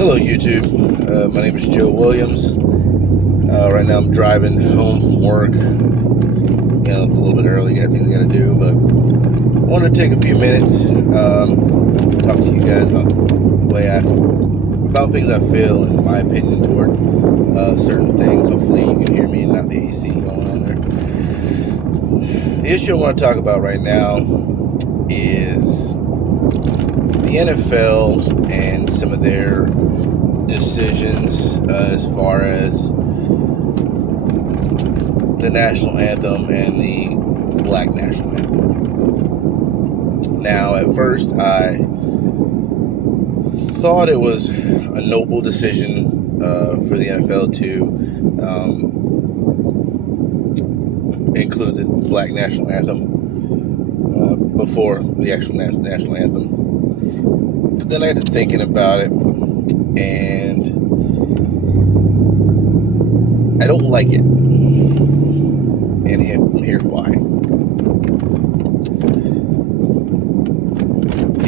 Hello YouTube, my name is Joe Williams. Right now I'm driving home from work. It's a little bit early, got things I gotta do, but I wanted to take a few minutes, talk to you guys about things I feel and my opinion toward certain things. Hopefully you can hear me and not the AC going on there. The issue I want to talk about right now is the NFL and some of their decisions as far as the National Anthem and the Black National Anthem. Now, at first, I thought it was a noble decision for the NFL to include the Black National Anthem before the actual National Anthem. But then I got to thinking about it, and I don't like it. And here's why.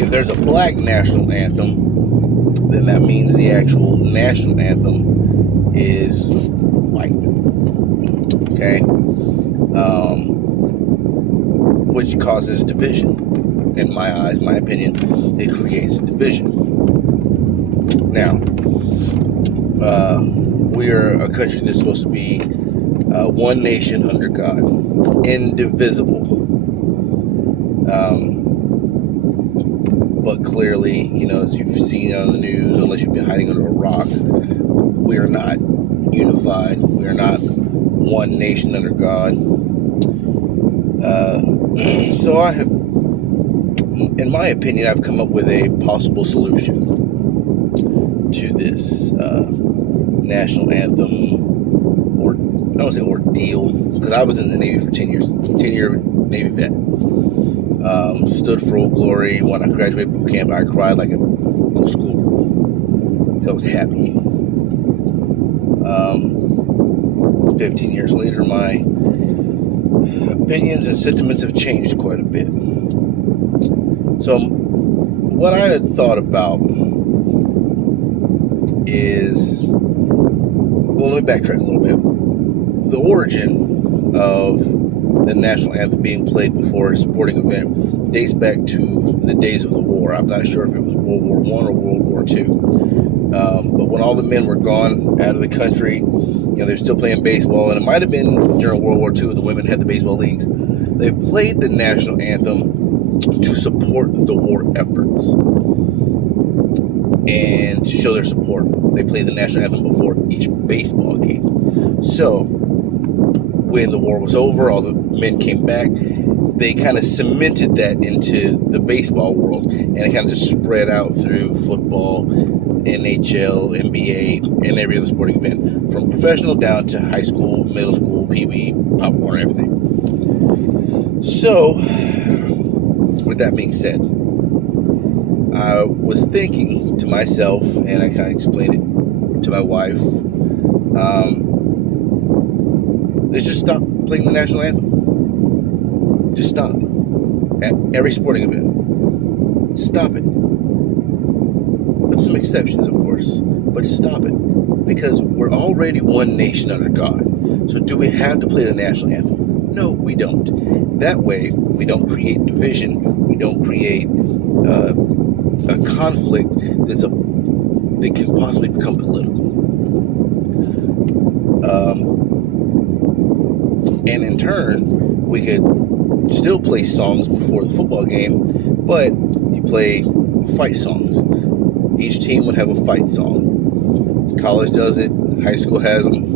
If there's a Black National Anthem, then that means the actual National Anthem is white. Okay? Which causes division. In my eyes, my opinion, it creates division. Now, we are a country that's supposed to be one nation under God, indivisible. But clearly, as you've seen on the news, unless you've been hiding under a rock, we are not unified. We are not one nation under God. So I have, in my opinion, I've come up with a possible solution to this national anthem, or I don't say ordeal, because I was in the Navy for 10 years, 10-year Navy vet. Stood for Old Glory. When I graduated boot camp, I cried like a little schoolgirl. I was happy. 15 years later, my opinions and sentiments have changed quite a bit. So what I had thought about is, well, let me backtrack a little bit. The origin of the national anthem being played before a sporting event dates back to the days of the war. I'm not sure if it was World War I or World War II. But when all the men were gone out of the country, they're still playing baseball, and it might have been during World War II, the women had the baseball leagues. They played the national anthem to support the war efforts and to show their support. They played the national anthem before each baseball game. So when the war was over, all the men came back, they kind of cemented that into the baseball world, and it kind of just spread out through football, NHL, NBA, and every other sporting event, from professional down to high school, middle school, pee-wee, pop warner, everything. So, with that being said, I was thinking to myself, and I kind of explained it to my wife, let's just stop playing the national anthem. Just stop. At every sporting event. Stop it. With some exceptions, of course. But stop it. Because we're already one nation under God. So do we have to play the national anthem? No, we don't. That way, we don't create division. We don't create a conflict that can possibly become political. And in turn, we could still play songs before the football game, but you play fight songs. Each team would have a fight song. College does it. High school has them.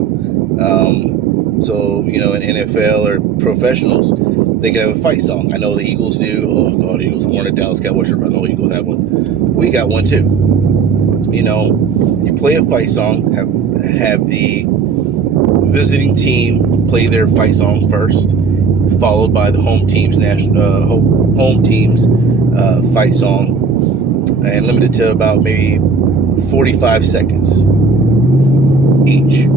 So, in NFL or professionals, they can have a fight song. I know the Eagles do. Oh, God, Eagles. I'm wearing a Dallas Cowboys shirt, but I know Eagles have one. We got one, too. You play a fight song, have the visiting team play their fight song first, followed by the home team's fight song, and limited to about maybe 45 seconds each.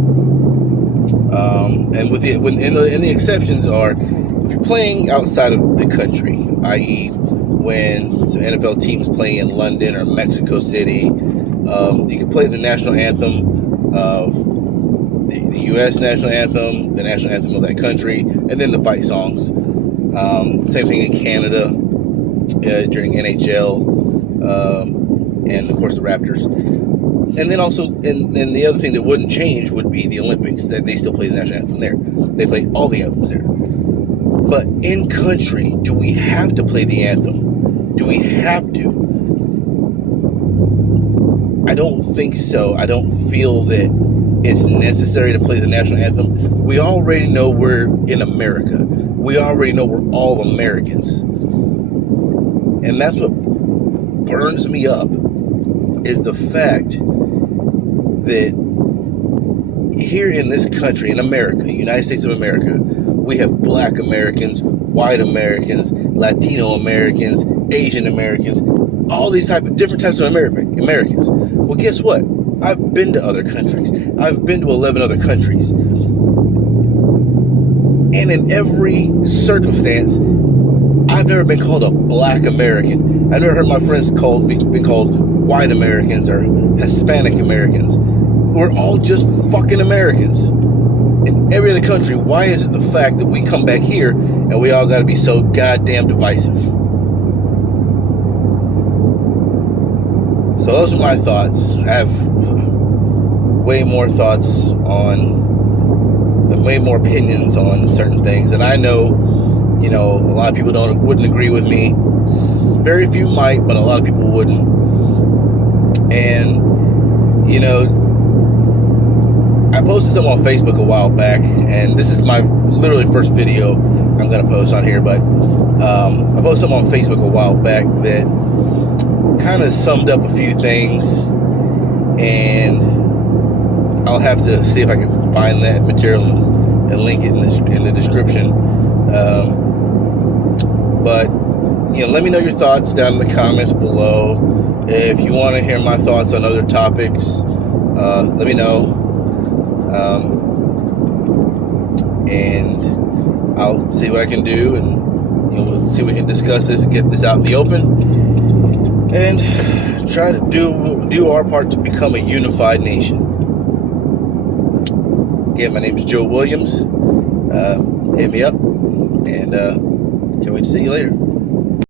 And the exceptions are, if you're playing outside of the country, i.e., when some NFL teams play in London or Mexico City, You can play the national anthem of the U.S. national anthem, the national anthem of that country, and then the fight songs. Same thing in Canada during NHL, and of course the Raptors. And then also, and the other thing that wouldn't change would be the Olympics. That they still play the national anthem there. They play all the anthems there. But in country, do we have to play the anthem? Do we have to? I don't think so. I don't feel that it's necessary to play the national anthem. We already know we're in America. We already know we're all Americans. And that's what burns me up, is the fact that here in this country, in America, United States of America, we have black Americans, white Americans, Latino Americans, Asian Americans, all these different types of Americans. Well, guess what? I've been to other countries. I've been to 11 other countries. And in every circumstance, I've never been called a black American. I've never heard my friends been called white Americans or Hispanic Americans. We're all just fucking Americans. In every other country, why is it the fact that we come back here and we all got to be so goddamn divisive? So those are my thoughts. I have way more thoughts on, way more opinions on certain things. And I know, a lot of people wouldn't agree with me. Very few might, but a lot of people wouldn't. And, I posted something on Facebook a while back, and this is my literally first video I'm going to post on here, but I posted something on Facebook a while back that kind of summed up a few things, and I'll have to see if I can find that material and link it in the description. But let me know your thoughts down in the comments below. If you want to hear my thoughts on other topics, let me know. And I'll see what I can do, and we'll see if we can discuss this and get this out in the open, and try to do our part to become a unified nation. Again, my name is Joe Williams. Hit me up, and can't wait to see you later.